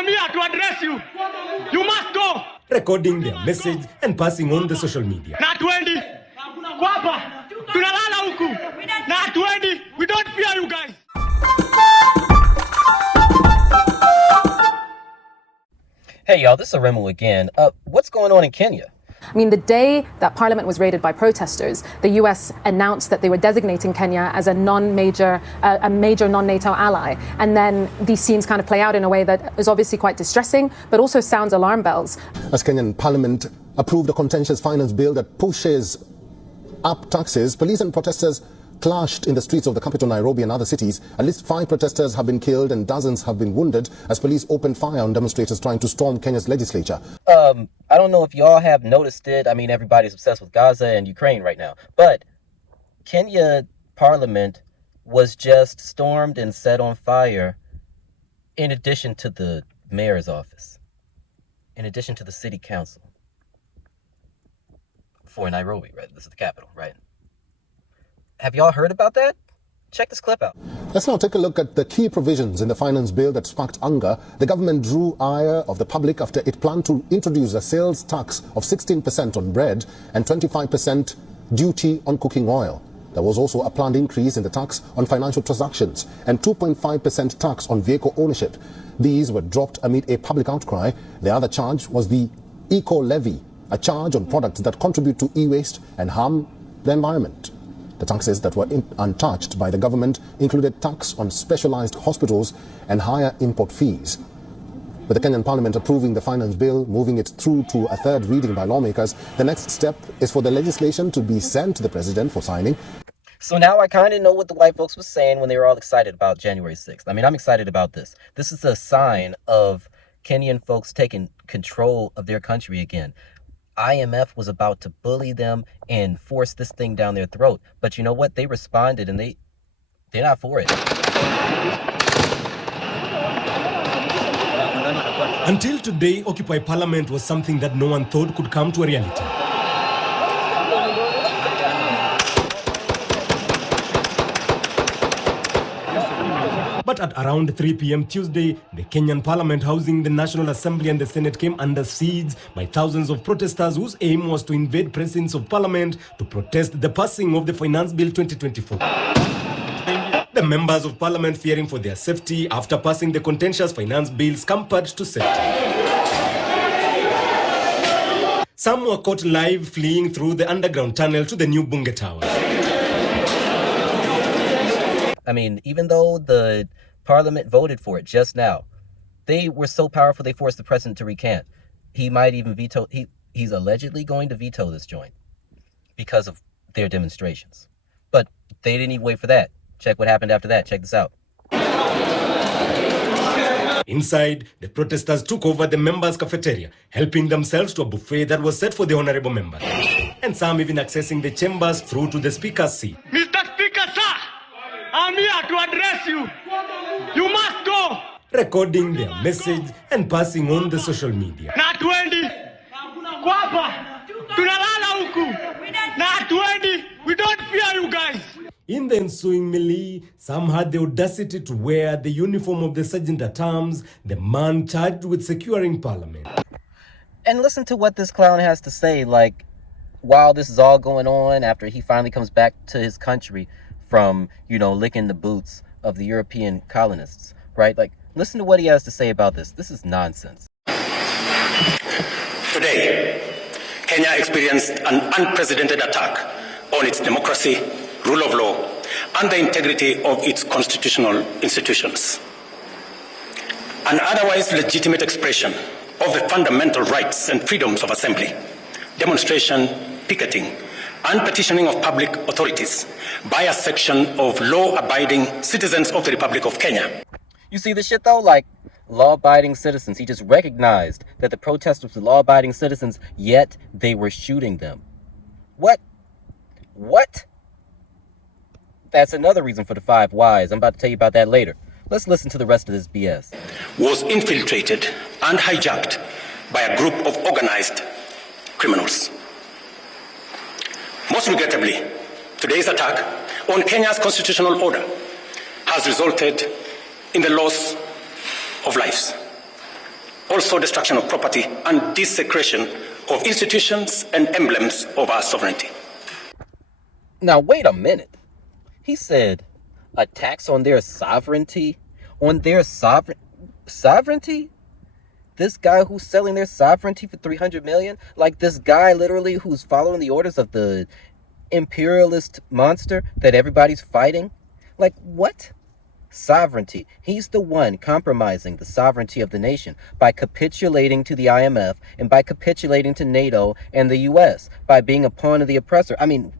I'm here to address you. You must go. Recording their message and passing on the social media. Na tuendi. Kwapa. Tunalala huku. Na tuendi. We don't fear you guys. Hey y'all, this is Aremu again. What's going on in Kenya? I mean, the day that Parliament was raided by protesters, the US announced that they were designating Kenya as a major non-NATO ally. And then these scenes kind of play out in a way that is obviously quite distressing, but also sounds alarm bells. As Kenyan Parliament approved a contentious finance bill that pushes up taxes, police and protesters clashed in the streets of the capital Nairobi and other cities. At least 5 protesters have been killed and dozens have been wounded as police opened fire on demonstrators trying to storm Kenya's legislature. I don't know if y'all have noticed it. I mean, everybody's obsessed with Gaza and Ukraine right now. But Kenya Parliament was just stormed and set on fire in addition to the mayor's office, in addition to the city council for Nairobi, right? This is the capital, right? Have y'all heard about that? Check this clip out. Let's now take a look at the key provisions in the finance bill that sparked anger. The government drew ire of the public after it planned to introduce a sales tax of 16% on bread and 25% duty on cooking oil. There was also a planned increase in the tax on financial transactions and 2.5% tax on vehicle ownership. These were dropped amid a public outcry. The other charge was the eco-levy, a charge on products that contribute to e-waste and harm the environment. The taxes that were untouched by the government included tax on specialized hospitals and higher import fees. With the Kenyan Parliament approving the finance bill, moving it through to a third reading by lawmakers, the next step is for the legislation to be sent to the president for signing. So now I kind of know what the white folks were saying when they were all excited about January 6th. I mean, I'm excited about this. This is a sign of Kenyan folks taking control of their country again. IMF was about to bully them and force this thing down their throat. But you know what? They responded and they're not for it. Until today, Occupy Parliament was something that no one thought could come to a reality. But at around 3 p.m. Tuesday, the Kenyan Parliament housing the National Assembly and the Senate came under siege by thousands of protesters whose aim was to invade precincts of Parliament to protest the passing of the Finance Bill 2024. The members of Parliament, fearing for their safety after passing the contentious finance bill, scampered to safety. Some were caught live fleeing through the underground tunnel to the new Bunge Tower. I mean, even though the Parliament voted for it just now, they were so powerful they forced the president to recant. He might even veto, he's allegedly going to veto this joint because of their demonstrations. But they didn't even wait for that. Check what happened after that. Check this out. Inside, the protesters took over the members' cafeteria, helping themselves to a buffet that was set for the honorable members. And some even accessing the chambers through to the speaker's seat. Mr. Speaker, sir, I'm here to address you. You must go. Recording their message and passing on the social media. Na tuendi. Kwapa. Tunalala huku. Na tuendi. We don't fear you guys. In the ensuing melee, some had the audacity to wear the uniform of the sergeant-at-arms, the man charged with securing Parliament. And listen to what this clown has to say, like, while this is all going on, after he finally comes back to his country from, licking the boots of the European colonists, right? Like, listen to what he has to say about this. This is nonsense. Today, Kenya experienced an unprecedented attack on its democracy, rule of law, and the integrity of its constitutional institutions. An otherwise legitimate expression of the fundamental rights and freedoms of assembly, demonstration, picketing, and petitioning of public authorities by a section of law-abiding citizens of the Republic of Kenya. You see this shit though? Like, law-abiding citizens. He just recognized that the protesters were law-abiding citizens, yet they were shooting them. What? That's another reason for the 5 whys. I'm about to tell you about that later. Let's listen to the rest of this BS. Was infiltrated and hijacked by a group of organized criminals. Most regrettably, today's attack on Kenya's constitutional order has resulted in the loss of lives, also destruction of property and desecration of institutions and emblems of our sovereignty. Now, wait a minute. He said attacks on their sovereignty? On their sovereignty? This guy who's selling their sovereignty for $300 million? Like this guy literally who's following the orders of the imperialist monster that everybody's fighting? Like what? Sovereignty. He's the one compromising the sovereignty of the nation by capitulating to the IMF and by capitulating to NATO and the US, by being a pawn of the oppressor. I mean,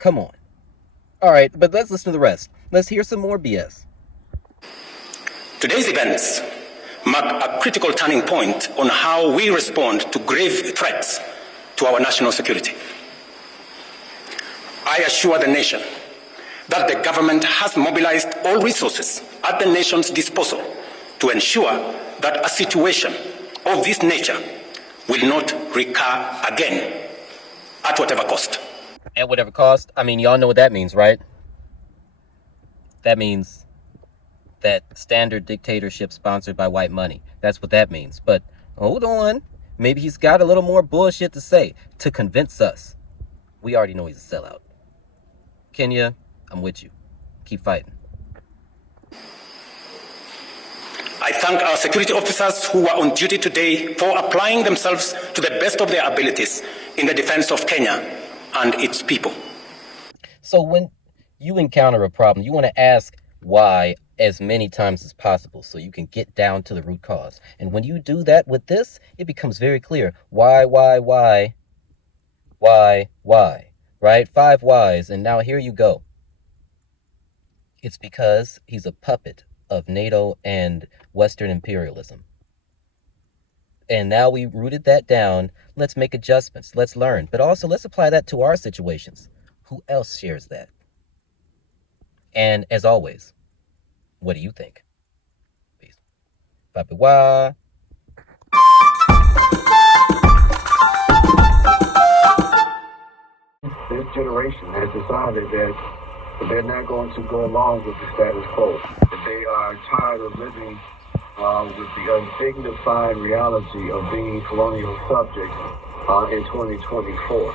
come on. All right, but let's listen to the rest. Let's hear some more BS. Today's events mark a critical turning point on how we respond to grave threats to our national security. I assure the nation that the government has mobilized all resources at the nation's disposal to ensure that a situation of this nature will not recur again at whatever cost. At whatever cost? I mean, y'all know what that means, right? That means that standard dictatorship sponsored by white money. That's what that means. But hold on. Maybe he's got a little more bullshit to say to convince us. We already know he's a sellout. Kenya, I'm with you. Keep fighting. I thank our security officers who are on duty today for applying themselves to the best of their abilities in the defense of Kenya and its people. So when you encounter a problem, you want to ask why as many times as possible so you can get down to the root cause. And when you do that with this, it becomes very clear. Why? Right? 5 whys, and now here you go. It's because he's a puppet of NATO and Western imperialism. And now we rooted that down. Let's make adjustments. Let's learn. But also, let's apply that to our situations. Who else shares that? And as always, what do you think? Peace. Bye-bye. This generation has decided that they're not going to go along with the status quo. That they are tired of living with the undignified reality of being colonial subjects in 2024.